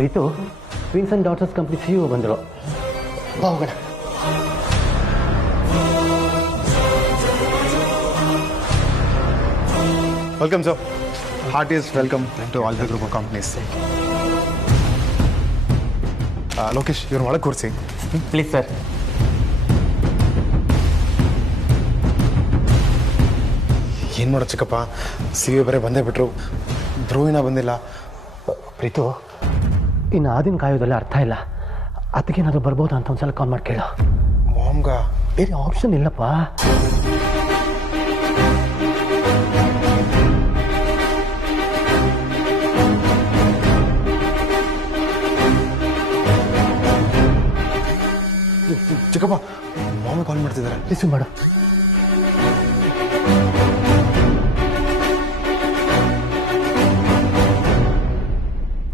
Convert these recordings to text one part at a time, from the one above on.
Preethu, twins and daughters company CEO ಬಂದರು. ಬಾ ಹೋಗೋಣ. Welcome sir. Heartiest welcome to all the group of companies. Lokesh, ಇವ್ರ ಒಳಗೆ ಕೂರಿಸಿ. Please sir. ಏನು ಮಾಡೋ ಚಿಕ್ಕಪ್ಪ, CEO ಬೇರೆ ಬಂದೇ ಬಿಟ್ರು, ಧ್ರುವಿನ ಬಂದಿಲ್ಲ. ಪ್ರೀತು, ಇನ್ನು ಆದಿನ ಕಾಯೋದೆಲ್ಲ ಅರ್ಥ ಇಲ್ಲ. ಅದಕ್ಕೇನಾದರೂ ಬರ್ಬೋದಾ ಅಂತ ಒಂದ್ಸಲ ಕಾಲ್ ಮಾಡಿ ಕೇಳು. ಮಾಮ್ಗ ಬೇರೆ ಆಪ್ಷನ್ ಇಲ್ಲಪ್ಪ. ಚಿಕ್ಕಪ್ಪ, ಮಾಮ ಕಾಲ್ ಮಾಡ್ತಿದ್ದಾರೆ. ರಿಸೀವ್ ಮಾಡು.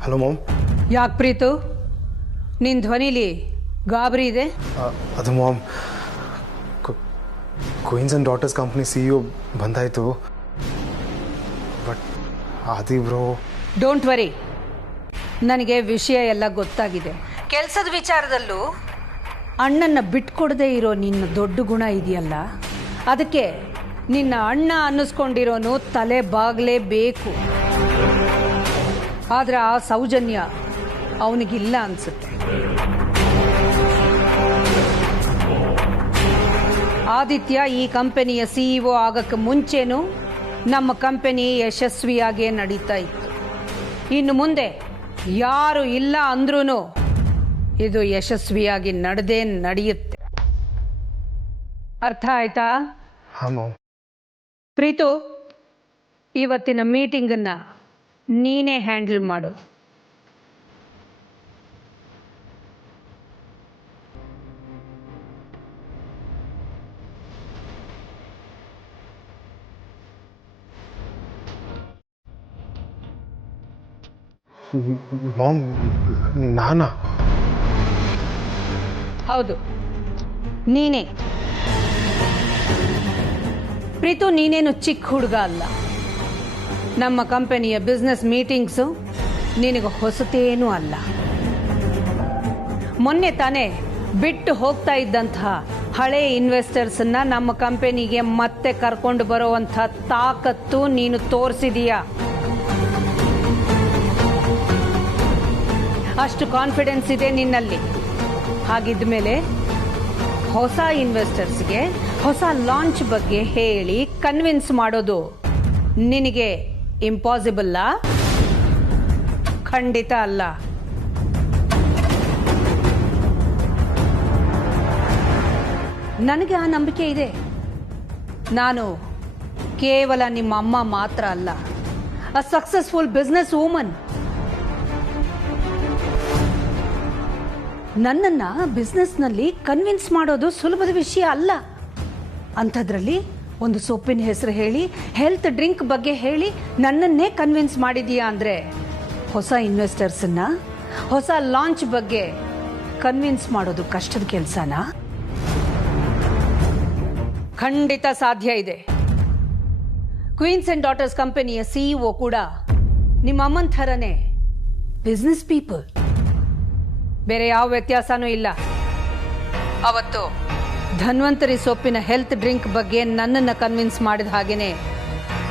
Hello mom. ಯಾಕೆ ಪ್ರೀತು, ನಿನ್ನ ಧ್ವನಿಲಿ ಗಾಬರಿ ಇದೆ? ಅದು mom, queens and daughters company CEO ಬಂದಾಯಿತು. But Aadi bro. Don't worry, ನನಗೆ ವಿಷಯ ಎಲ್ಲ ಗೊತ್ತಾಗಿದೆ. ಕೆಲಸದ ವಿಚಾರದಲ್ಲೂ ಅಣ್ಣನ ಬಿಟ್ಕೊಡದೇ ಇರೋ ನಿನ್ನ ದೊಡ್ಡ ಗುಣ ಇದೆಯಲ್ಲ, ಅದಕ್ಕೆ ನಿನ್ನ ಅಣ್ಣ ಅನ್ನಿಸ್ಕೊಂಡಿರೋನು ತಲೆ ಬಾಗಲೇಬೇಕು. ಆದರೆ ಆ ಸೌಜನ್ಯ ಅವನಿಗಿಲ್ಲ ಅನ್ಸುತ್ತೆ. ಆದಿತ್ಯ ಈ ಕಂಪನಿಯ CEO ಆಗಕ್ಕೆ ಮುಂಚೆನೂ ನಮ್ಮ ಕಂಪನಿ ಯಶಸ್ವಿಯಾಗೇ ನಡೀತಾ ಇತ್ತು. ಇನ್ನು ಮುಂದೆ ಯಾರು ಇಲ್ಲ ಅಂದ್ರೂ ಇದು ಯಶಸ್ವಿಯಾಗಿ ನಡೆಯುತ್ತೆ. ಅರ್ಥ ಆಯ್ತಾ? ಹಾಂ ಮಾಮ್. ಪ್ರೀತು, ಇವತ್ತಿನ ಮೀಟಿಂಗನ್ನು ನೀನೇ ಹ್ಯಾಂಡಲ್ ಮಾಡು. ಮಾಮ್, ನಾನಾ? ಹೌದು, ನೀನೇ. ಪ್ರೀತು, ನೀನೇನು ಚಿಕ್ಕ ಹುಡುಗ ಅಲ್ಲ. ನಮ್ಮ ಕಂಪನಿಯ ಬಿಸ್ನೆಸ್ ಮೀಟಿಂಗ್ಸು ನಿನಗೆ ಹೊಸತೇನೂ ಅಲ್ಲ. ಮೊನ್ನೆ ತಾನೇ ಬಿಟ್ಟು ಹೋಗ್ತಾ ಇದ್ದಂತಹ ಹಳೆ ಇನ್ವೆಸ್ಟರ್ಸನ್ನ ನಮ್ಮ ಕಂಪನಿಗೆ ಮತ್ತೆ ಕರ್ಕೊಂಡು ಬರುವಂಥ ತಾಕತ್ತು ನೀನು ತೋರಿಸಿದೀಯಾ. ಅಷ್ಟು ಕಾನ್ಫಿಡೆನ್ಸ್ ಇದೆ ನಿನ್ನಲ್ಲಿ. ಹಾಗಿದ್ದ ಮೇಲೆ ಹೊಸ ಇನ್ವೆಸ್ಟರ್ಸ್ಗೆ ಹೊಸ ಲಾಂಚ್ ಬಗ್ಗೆ ಹೇಳಿ ಕನ್ವಿನ್ಸ್ ಮಾಡೋದು ನಿನಗೆ ಇಂಪಾಸಿಬಲ್ಲ? ಖಂಡಿತ ಅಲ್ಲ. ನನಗೆ ಆ ನಂಬಿಕೆ ಇದೆ. ನಾನು ಕೇವಲ ನಿಮ್ಮ ಅಮ್ಮ ಮಾತ್ರ ಅಲ್ಲ, ಅ ಸಕ್ಸಸ್ಫುಲ್ ಬಿಸ್ನೆಸ್ ವುಮನ್. ನನ್ನನ್ನ ಬಿಸ್ನೆಸ್ನಲ್ಲಿ ಕನ್ವಿನ್ಸ್ ಮಾಡೋದು ಸುಲಭದ ವಿಷಯ ಅಲ್ಲ. ಅಂಥದ್ರಲ್ಲಿ ಒಂದು ಸೊಪ್ಪಿನ ಹೆಸರು ಹೇಳಿ, ಹೆಲ್ತ್ ಡ್ರಿಂಕ್ ಬಗ್ಗೆ ಹೇಳಿ ನನ್ನನ್ನೇ ಕನ್ವಿನ್ಸ್ ಮಾಡಿದೀಯಾ ಅಂದರೆ ಹೊಸ ಇನ್ವೆಸ್ಟರ್ಸನ್ನ ಹೊಸ ಲಾಂಚ್ ಬಗ್ಗೆ ಕನ್ವಿನ್ಸ್ ಮಾಡೋದು ಕಷ್ಟದ ಕೆಲಸನಾ? ಖಂಡಿತ ಸಾಧ್ಯ ಇದೆ. ಕ್ವೀನ್ಸ್ ಅಂಡ್ ಡಾಟರ್ಸ್ ಕಂಪನಿಯ CEO ಕೂಡ ನಿಮ್ಮ ಅಮ್ಮನ ಥರನೇ ಬಿಸ್ನೆಸ್ ಪೀಪಲ್. ಬೇರೆ ಯಾವ ವ್ಯತ್ಯಾಸನೂ ಇಲ್ಲ. ಅವತ್ತು ಧನ್ವಂತರಿ ಸೊಪ್ಪಿನ ಹೆಲ್ತ್ ಡ್ರಿಂಕ್ ಬಗ್ಗೆ ನನ್ನನ್ನು ಕನ್ವಿನ್ಸ್ ಮಾಡಿದ ಹಾಗೇನೆ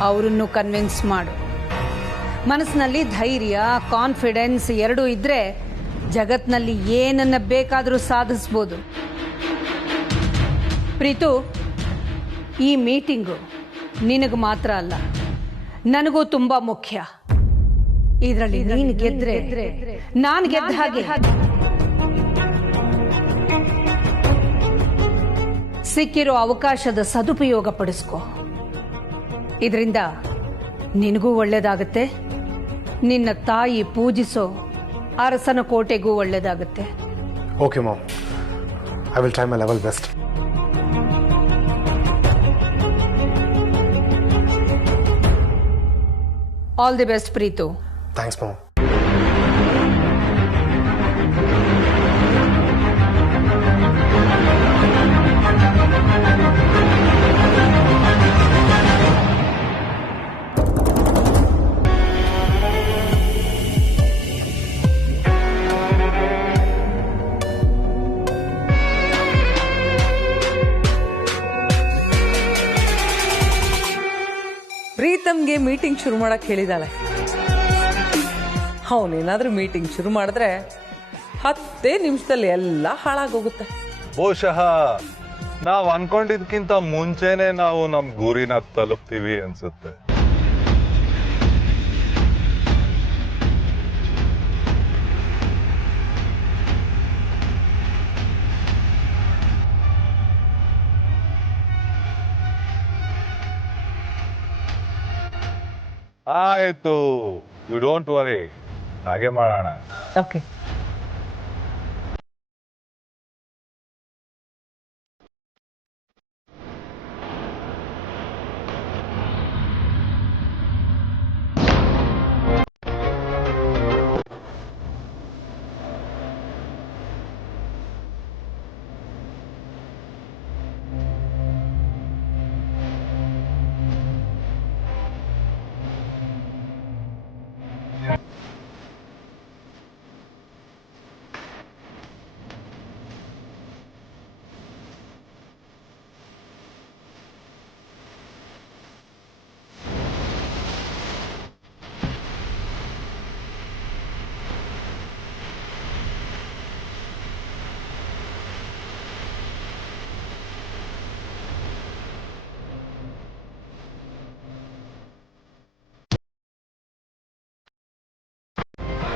ಅವರನ್ನು ಕನ್ವಿನ್ಸ್ ಮಾಡು. ಮನಸ್ಸಿನಲ್ಲಿ ಧೈರ್ಯ, ಕಾನ್ಫಿಡೆನ್ಸ್ ಎರಡೂ ಇದ್ರೆ ಜಗತ್ನಲ್ಲಿ ಏನನ್ನ ಬೇಕಾದರೂ ಸಾಧಿಸ್ಬೋದು. ಪ್ರೀತು, ಈ ಮೀಟಿಂಗು ನಿನಗೆ ಮಾತ್ರ ಅಲ್ಲ, ನನಗೂ ತುಂಬಾ ಮುಖ್ಯ. ಇದರಲ್ಲಿ ನೀನು ಗೆದ್ರೆ ನಾನು ಗೆದ್ದ ಹಾಗೆ. ಸಿಕ್ಕಿರೋ ಅವಕಾಶದ ಸದುಪಯೋಗ ಪಡಿಸ್ಕೋ. ಇದರಿಂದ ನಿನಗೂ ಒಳ್ಳೇದಾಗತ್ತೆ, ನಿನ್ನ ತಾಯಿ ಪೂಜಿಸೋ ಅರಸನ ಕೋಟೆಗೂ ಒಳ್ಳೇದಾಗತ್ತೆ. Okay mom, I will try my level best. All the best Preethu. Thanks mom. ಪ್ರೀತಮ್ಗೆ ಮೀಟಿಂಗ್ ಶುರು ಮಾಡಕ್ ಹೇಳಿದಾಳೆ. ಅವನೇನಾದ್ರೂ ಮೀಟಿಂಗ್ ಶುರು ಮಾಡಿದ್ರೆ 10 ನಿಮಿಷದಲ್ಲಿ ಎಲ್ಲ ಹಾಳಾಗೋಗುತ್ತೆ. ಬಹುಶಃ ನಾವು ಅನ್ಕೊಂಡಿದ್ಕಿಂತ ಮುಂಚೆನೆ ನಾವು ನಮ್ ಗುರಿನ ತಲುಪ್ತೀವಿ ಅನ್ಸುತ್ತೆ. ಆಯ್ತು, ಯು ಡೋಂಟ್ ವರಿ, ಹಾಗೆ ಮಾಡೋಣ. ಓಕೆ.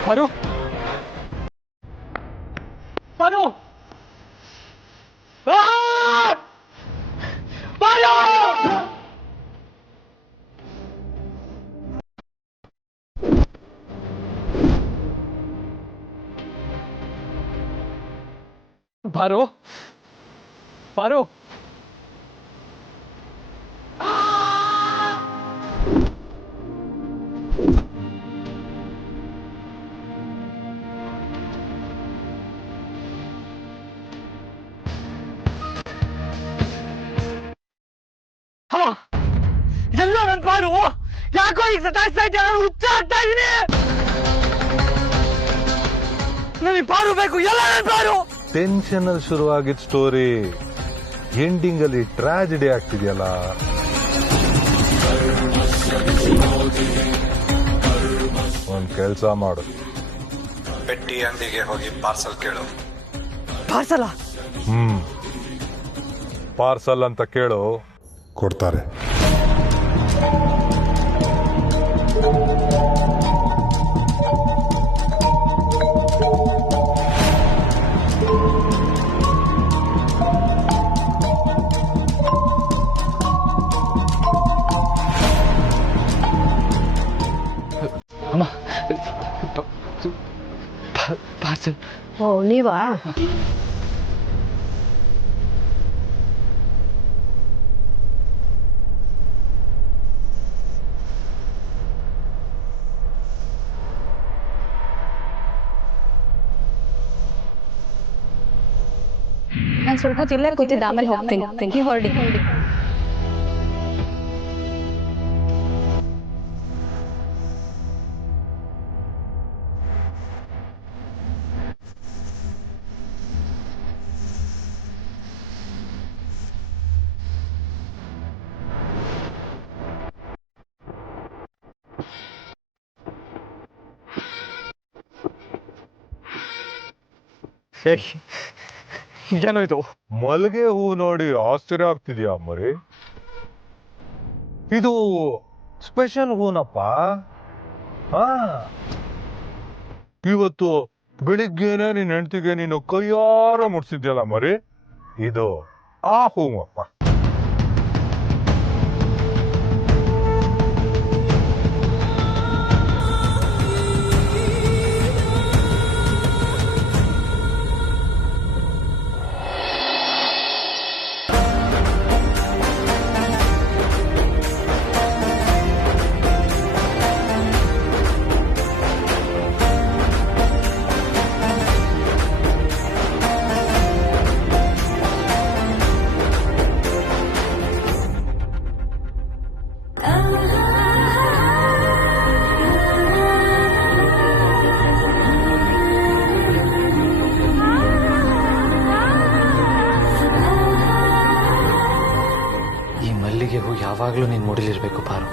ಪಾರು ಪಾರು ಪಾರು ಪಾರು ಪಾರು ಎಲ್ಲ ನನ್ ಪಾರು ಯಾಕೋ ಈಗ ಸತಾಯಿಸ್ತಾ ಇದ್ದೆ, ಹುಚ್ಚ ಆಗ್ತಾ ಇದೀನಿ. ನನಗೆ ಪಾರು ಬೇಕು, ಎಲ್ಲ ನನ್ ಪಾರು. ಟೆನ್ಷನ್ ಅಲ್ಲಿ ಶುರುವಾಗಿದ್ದ ಸ್ಟೋರಿ ಎಂಡಿಂಗ್ ಅಲ್ಲಿ ಟ್ರಾಜಿಡಿ ಆಗ್ತಿದೆಯಲ್ಲ. ಒಂದ್ ಕೆಲ್ಸ ಮಾಡು, ಪೆಟ್ಟಿ ಅಂಗಡಿಗೆ ಹೋಗಿ ಪಾರ್ಸಲ್ ಕೇಳು. ಪಾರ್ಸಲ ಪಾರ್ಸಲ್ ಅಂತ ಕೇಳು, ಕೊಡ್ತಾರೆ. ಅಮ್ಮ ಪಾರ್ಸಲ್. ಓ ನೀವಾ? ನಾನು ಸ್ವಲ್ಪ ಹೊತ್ತು ಇಲ್ಲೇ ಕೂತಿದ್ದೆ, ಆಮೇಲೆ ಹೋಗ್ತೀನಿ. ನೀವು ಹೊರಡಿ. ಏನಾಯ್ತು? ಮಲ್ಗೆ ಹೂ ನೋಡಿ ಆಶ್ಚರ್ಯ ಆಗ್ತಿದ್ಯಾ ಮರಿ? ಇದು ಸ್ಪೆಷಲ್ ಹೂನಪ್ಪ. ಇವತ್ತು ಬೆಳಿಗ್ಗೆನೆ ನಿನ್ನ ಹೆಂಡತಿಗೆ ನೀನು ಕೈಯಾರ ಮುಡ್ಸಿದ್ಯಲ್ಲ ಮರಿ, ಇದು ಆ ಹೂವಪ್ಪ. ಯಾವಾಗಲೂ ನೀನು ಮುಡಿಲಿರ್ಬೇಕು ಪಾರು.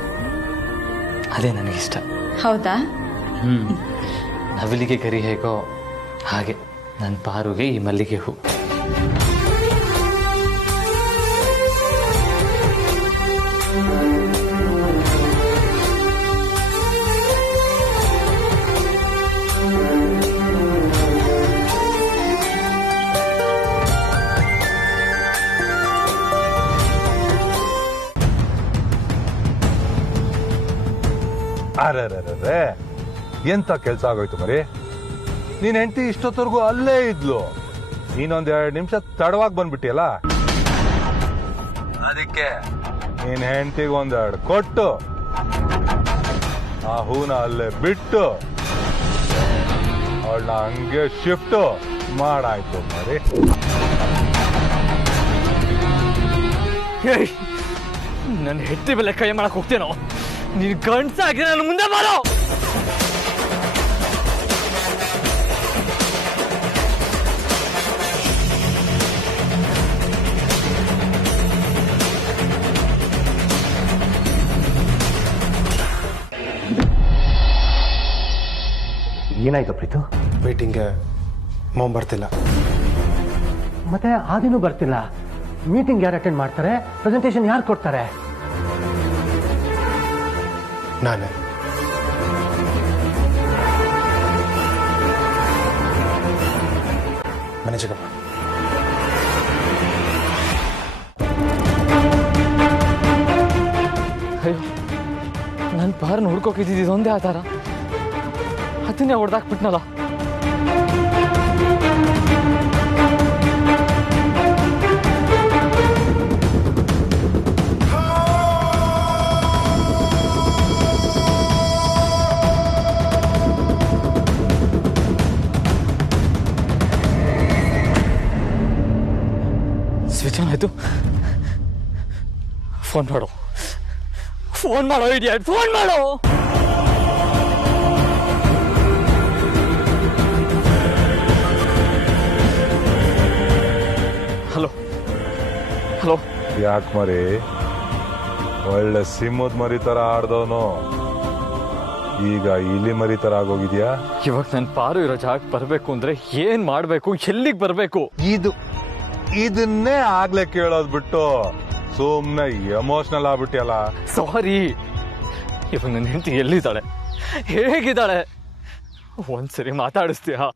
ಅದೇ ನನಗಿಷ್ಟ. ಹೌದಾ? ನವಿಲಿಗೆ ಗರಿ ಹೇಗೋ ಹಾಗೆ ನನ್ನ ಪಾರುಗೆ ಈ ಮಲ್ಲಿಗೆ ಹೂ. ಅರೆ ಎಂತ ಕೆಲಸ ಆಗೋಯ್ತು ಮರಿ. ನೀನ್ ಹೆಂಡತಿ ಇಷ್ಟೊತ್ತವರೆಗೂ ಅಲ್ಲೇ ಇದ್ಲು, ನೀನೊಂದ್ 2 ನಿಮಿಷ ತಡವಾಗಿ ಬಂದ್ಬಿಟ್ಟಿಯಲ್ಲ, ಅದಕ್ಕೆ ನೀನ್ ಹೆಂಡತಿಗೆ 1-2 ಕೊಟ್ಟು ಆ ಹೂನ ಅಲ್ಲೇ ಬಿಟ್ಟು ಅವಳನ್ನ ಹಂಗೆ ಶಿಫ್ಟ್ ಮಾಡಾಯ್ತು ಮರಿ. ನನ್ನ ಹೆಂಡತಿ ಮೇಲೆ ಕೈ ಮಾಡಕ್ ಹೋಗ್ತೇನೋ, ನೀನು ಗಂಡ್ಸಾಗಿ ನನ್ನ ಮುಂದೆ ಬಾರೋ. ಏನಾಯ್ತು ಪ್ರೀತು? ಮೀಟಿಂಗ್ಗೆ ಮಾಮ್ ಬರ್ತಿಲ್ಲ. ಮತ್ತೆ ಆದಿನೂ ಬರ್ತಿಲ್ಲ. ಮೀಟಿಂಗ್ ಯಾರು ಅಟೆಂಡ್ ಮಾಡ್ತಾರೆ? ಪ್ರೆಸೆಂಟೇಷನ್ ಯಾರು ಕೊಡ್ತಾರೆ? ನಾನೇ. ಮನೆ ಚಿಕ್ಕಪ್ಪ. ಅಯ್ಯೋ, ನನ್ನ ಪಾರನ್ನ ಹುಡ್ಕೋಕಿದ್ದು ಇದೊಂದೇ ಆಧಾರ, ಅದನ್ನೇ ಹೊಡೆದಾಕ್ಬಿಟ್ನಲ್ಲ. ಸ್ವಿಚ್ ಆನ್ ಆಯ್ತು. ಫೋನ್ ಮಾಡೋ ಇಡಿಯಟ್, ಫೋನ್ ಮಾಡೋ. ಹಲೋ. ಯಾಕೆ ಮರಿ, ಒಳ್ಳೆ ಸಿಂಹದ ಮರಿ ತರ ಆಡ್ದವನು ಈಗ ಇಲಿ ಮರಿ ತರ ಆಗೋಗಿದ್ಯಾ? ಇವಾಗ ನನ್ನ ಪಾರು ಇರೋ ಜಾಗಕ್ಕೆ ಬರ್ಬೇಕು ಅಂದ್ರೆ ಏನ್ ಮಾಡ್ಬೇಕು, ಎಲ್ಲಿಗೆ ಬರ್ಬೇಕು? ಇದನ್ನೇ ಆಗ್ಲೇ ಕೇಳೋದ್ ಬಿಟ್ಟು ಸುಮ್ನೆ ಎಮೋಷನಲ್ ಆಗ್ಬಿಟ್ಟಿಯಲ್ಲ. ಸಾರಿ, ಇವಾಗ ನನ್ನ ಹೆಂಡತಿ ಎಲ್ಲಿದ್ದಾಳೆ, ಹೇಗಿದ್ದಾಳೆ, ಒಂದ್ಸರಿ ಮಾತಾಡಿಸ್ತೀಯಾ?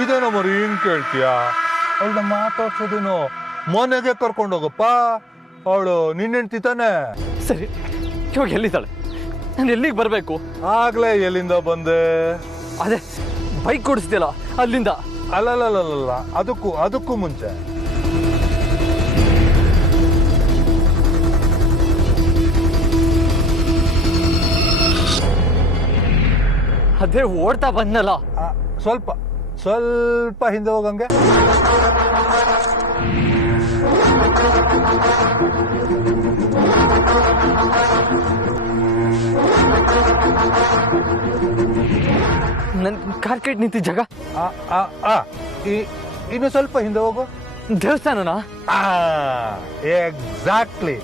ಇದೇನೋ ಮರಿ ಹಿಂಗ್ ಕೇಳ್ತೀಯ? ಅವಳನ್ನ ಮಾತಾಡ್ಸೋದೇನು, ಮನೆಗೆ ಕರ್ಕೊಂಡೋಗಪ್ಪ, ಅವಳು ನಿನ್ನ ಹೆಂಡತಿ ತಾನೆ. ಸರಿ, ಇವಾಗ ಎಲ್ಲಿದ್ದಾಳೆ, ನಾನು ಎಲ್ಲಿಗೆ ಬರ್ಬೇಕು? ಆಗ್ಲೇ ಎಲ್ಲಿಂದ ಬಂದೆ? ಅದೇ ಬೈಕ್ ಕೊಡಿಸ್ತಿಯಲ್ಲ ಅಲ್ಲಿಂದ. ಅಲ್ಲಲ್ಲ, ಅದಕ್ಕೂ ಮುಂಚೆ ಅದೇ ಓಡ್ತಾ ಬಂದಲ್ಲ. ಸ್ವಲ್ಪ ಹಿಂದೆ ಹೋಗಂಗೆ. ನನ್ ಕಾರ್ಕೆಟ್ ನಿಂತಿ ಜಾಗ. ಇನ್ನು ಸ್ವಲ್ಪ ಹಿಂದೆ ಹೋಗು. ದೇವಸ್ಥಾನನಾ? ಎಕ್ಸಾಕ್ಟ್ಲಿ.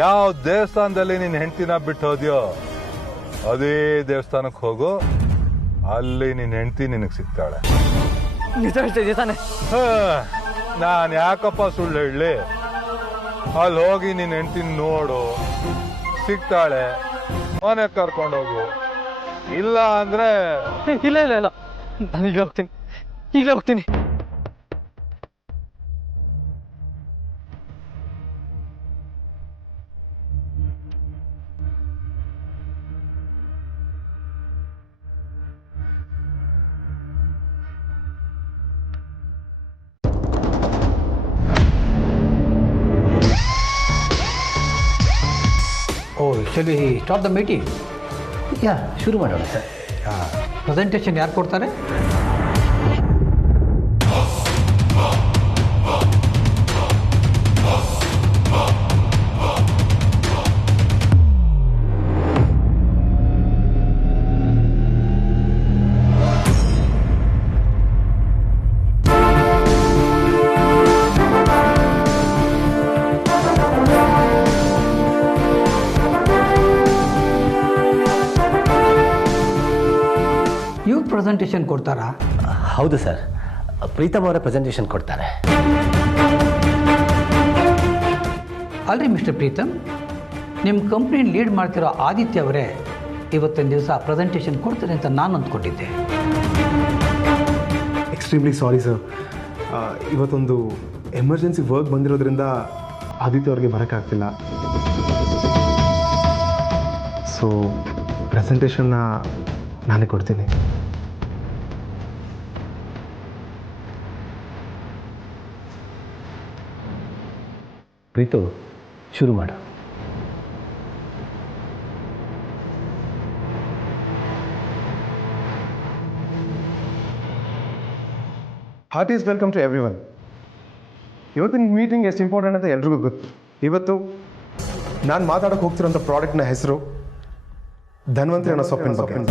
ಯಾವ ದೇವಸ್ಥಾನದಲ್ಲಿ ನೀನ್ ಹೆಂಡತಿನ ಬಿಟ್ಟು ಹೋದ್ಯೋ ಅದೇ ದೇವಸ್ಥಾನಕ್ಕೆ ಹೋಗು, ಅಲ್ಲಿ ನಿನ್ ಹೆಂಡತಿ ನಿನಗ್ ಸಿಗ್ತಾಳೆ. ನಿಜ ಹೇಳ್ತಿದ್ಯಾ ತಾನೆ? ನಾನ್ ಯಾಕಪ್ಪ ಸುಳ್ಳು ಹೇಳಿ? ಅಲ್ಲಿ ಹೋಗಿ ನಿನ್ ಹೆಂಡತಿ ನೋಡು, ಸಿಗ್ತಾಳೆ, ಮನೆ ಕರ್ಕೊಂಡೋಗು. ಇಲ್ಲ ಅಂದ್ರೆ ಇಲ್ಲ ನಾನು ಈಗಲೇ ಹೋಗ್ತೀನಿ. Shall we start the meeting? ಯಾ, ಶುರು ಮಾಡೋಣ ಸರ್. ಪ್ರೆಸೆಂಟೇಷನ್ ಯಾರು ಕೊಡ್ತಾರೆ? ಪ್ರೆಸೆಂಟೇಷನ್ ಕೊಡ್ತಾರಾ? ಹೌದು ಸರ್, ಪ್ರೀತಮ್ ಅವರೇ ಪ್ರೆಸೆಂಟೇಷನ್ ಕೊಡ್ತಾರೆ. ಅಲ್ರಿ ಮಿಸ್ಟರ್ ಪ್ರೀತಮ್, ನಿಮ್ಮ ಕಂಪ್ನಿ ಲೀಡ್ ಮಾಡ್ತಿರೋ ಆದಿತ್ಯ ಅವರೇ ಇವತ್ತಿನ ದಿವಸ ಪ್ರೆಸೆಂಟೇಷನ್ ಕೊಡ್ತಾರೆ ಅಂತ ನಾನು ಅಂದ್ಕೊಂಡಿದ್ದೆ. ಎಕ್ಸ್ಟ್ರೀಮ್ಲಿ ಸಾರಿ ಸರ್, ಇವತ್ತೊಂದು ಎಮರ್ಜೆನ್ಸಿ ವರ್ಕ್ ಬಂದಿರೋದ್ರಿಂದ ಆದಿತ್ಯ ಅವ್ರಿಗೆ ಬರೋಕ್ಕಾಗ್ತಿಲ್ಲ. ಸೊ ಪ್ರೆಸೆಂಟೇಷನ್ನ ನಾನೇ ಕೊಡ್ತೀನಿ. ಪ್ರೀತು, ಶುರು ಮಾಡು. Heart is welcome to everyone. ಇವತ್ತಿನ ಮೀಟಿಂಗ್ ಎಷ್ಟು ಇಂಪಾರ್ಟೆಂಟ್ ಅಂತ ಎಲ್ರಿಗೂ ಗೊತ್ತು. ಇವತ್ತು ನಾನು ಮಾತಾಡೋಕೆ ಹೋಗ್ತಿರೋಂಥ ಪ್ರಾಡಕ್ಟ್ನ ಹೆಸರು ಧನ್ವಂತರಿ ಅನ್ನೋ ಸೊಪ್ಪಿನ ಬಗ್ಗೆ.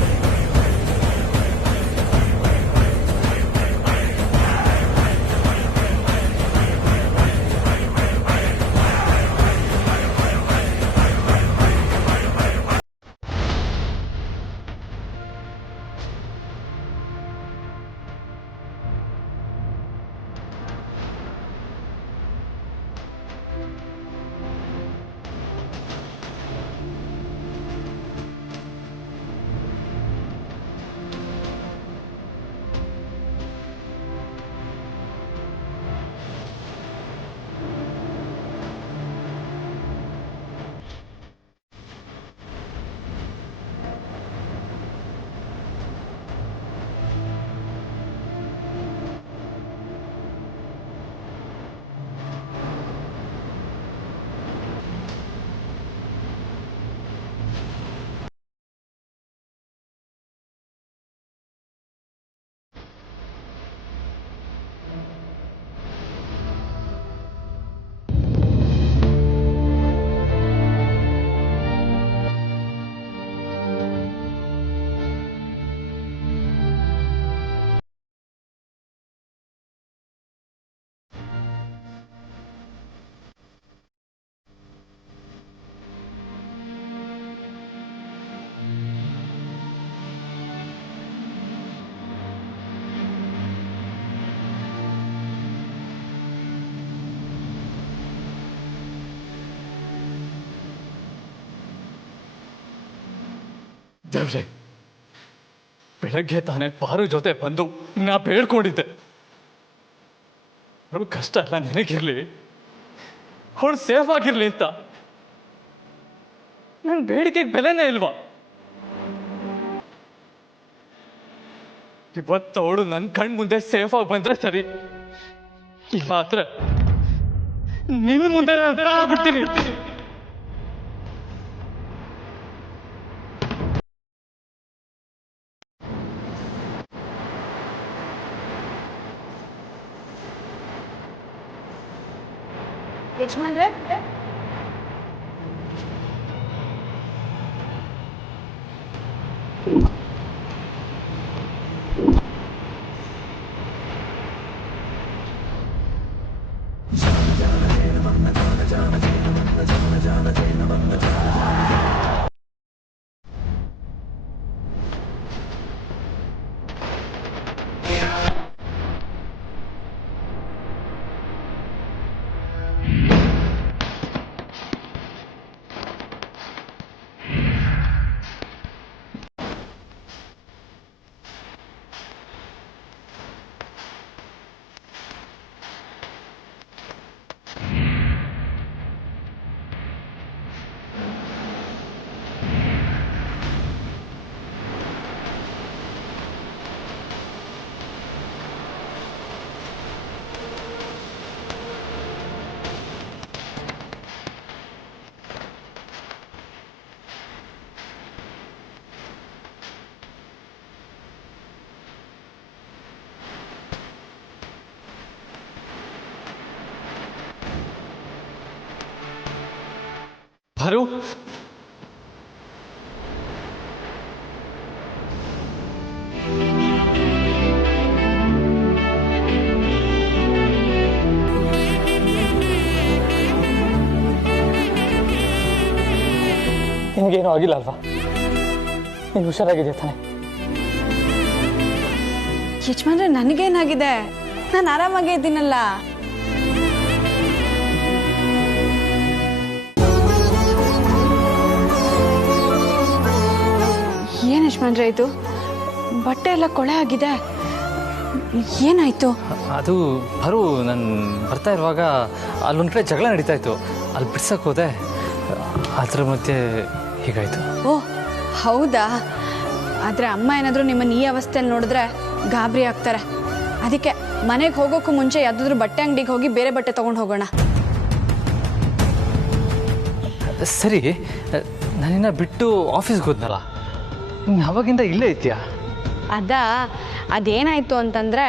ದೇವ್ರೆ, ಬೆಳಗ್ಗೆ ತಾನೇ ಪಾರು ಜೊತೆ ಬಂದು ನಾ ಬೇಡ್ಕೊಂಡಿದ್ದೆ, ಅವಳು ಕಷ್ಟ ಎಲ್ಲ ನಿನಗಿರ್ಲಿ, ಅವಳು ಸೇಫ್ ಆಗಿರ್ಲಿ ಅಂತ. ನನ್ನ ಬೇಡಿಕೆಗೆ ಬೆಲೆನೇ ಇಲ್ವಾ? ಇವತ್ತು ಅವಳು ನನ್ನ ಕಣ್ ಮುಂದೆ ಸೇಫ್ ಆಗಿ ಬಂದ್ರೆ ಸರಿ, ಈಗ ಮಾತ್ರ ನಿನ್ನ ಮುಂದೆ ಆಗ್ಬಿಡ್ತೀನಿ. ಯಜಮಾನ್ರೆ, ಪಾರು, ನಿನಗೇನೂ ಆಗಿಲ್ಲ ಅಲ್ವಾ? ನೀನು ಹುಷಾರಾಗಿದೆಯಾ ತಾನೆ? ಯಜಮಾನ್ರೆ ನನಗೇನಾಗಿದೆ, ನಾನು ಆರಾಮಾಗೇ ಇದ್ದೀನಲ್ಲ. ಏನು ಯಜಮಾನ್ರೆ ಇದು, ಬಟ್ಟೆ ಎಲ್ಲ ಕೊಳೆ ಆಗಿದೆ, ಏನಾಯ್ತು? ಅದು ಬರು ನಾನು ಬರ್ತಾ ಇರುವಾಗ ಅಲ್ಲೊಂದು ಕಡೆ ಜಗಳ ನಡೀತಾ ಇತ್ತು, ಅಲ್ಲಿ ಬಿಡ್ಸಕ್ಕೆ ಹೋದೆ, ಅದರ ಮಧ್ಯೆ ಹೀಗಾಯಿತು. ಓಹ್ ಹೌದಾ? ಆದರೆ ಅಮ್ಮ ಏನಾದರೂ ನಿಮ್ಮನ್ನು ಈ ಅವಸ್ಥೆಯಲ್ಲಿ ನೋಡಿದ್ರೆ ಗಾಬರಿ ಆಗ್ತಾರೆ. ಅದಕ್ಕೆ ಮನೆಗೆ ಹೋಗೋಕ್ಕೂ ಮುಂಚೆ ಯಾವುದಾದ್ರೂ ಬಟ್ಟೆ ಅಂಗಡಿಗೆ ಹೋಗಿ ಬೇರೆ ಬಟ್ಟೆ ತೊಗೊಂಡು ಹೋಗೋಣ. ಸರಿ, ನಾನಿನ್ನ ಬಿಟ್ಟು ಆಫೀಸ್ಗೆ ಹೋದ್ನಲ್ಲ, ಅವಾಗಿಂದ ಇಲ್ಲೇ ಇದೆಯಾ? ಅದೇನಾಯಿತು ಅಂತಂದರೆ